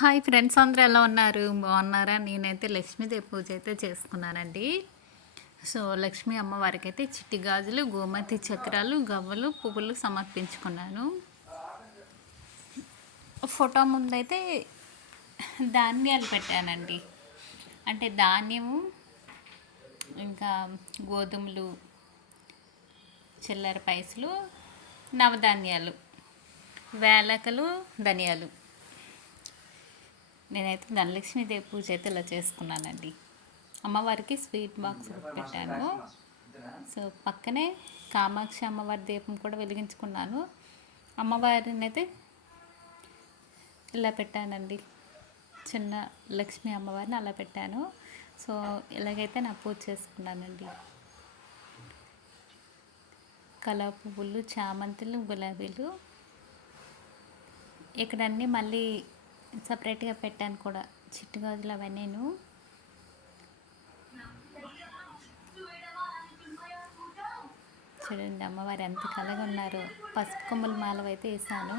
Hi friends, అందరూ ఎలా ఉన్నారు? బాగున్నారా? నేనైతే లక్ష్మీదేవి పూజ అయితే చేసుకున్నానండి. సో లక్ష్మీ అమ్మవారికి అయితే చిట్టి గాజులు, గోమతి చక్రాలు, గవ్వలు, పువ్వులు సమర్పించుకున్నాను. ఫోటో ముందైతే ధాన్యాలు పెట్టానండి. అంటే ధాన్యము, ఇంకా గోధుమలు, చిల్లర పైసలు, నవధాన్యాలు, వేలకలు, ధనియాలు. నేనైతే ధనలక్ష్మీదేవి పూజ అయితే ఇలా చేసుకున్నానండి. అమ్మవారికి స్వీట్ బాక్స్ పెట్టాను. సో పక్కనే కామాక్షి అమ్మవారి దీపం కూడా వెలిగించుకున్నాను. అమ్మవారిని అయితే ఇలా పెట్టానండి. చిన్న లక్ష్మీ అమ్మవారిని అలా పెట్టాను. సో ఇలాగైతే నా పూజ చేసుకున్నానండి. కలవ పువ్వులు, చామంతులు, గులాబీలు ఇక్కడ అన్నీ మళ్ళీ సపరేట్గా పెట్టాను కూడా. చిట్టు గాజులు అవన్నీను. చూడండి అమ్మవారు ఎంత కలగా ఉన్నారో. పసుపు కొమ్మల మాల అయితే వేసాను.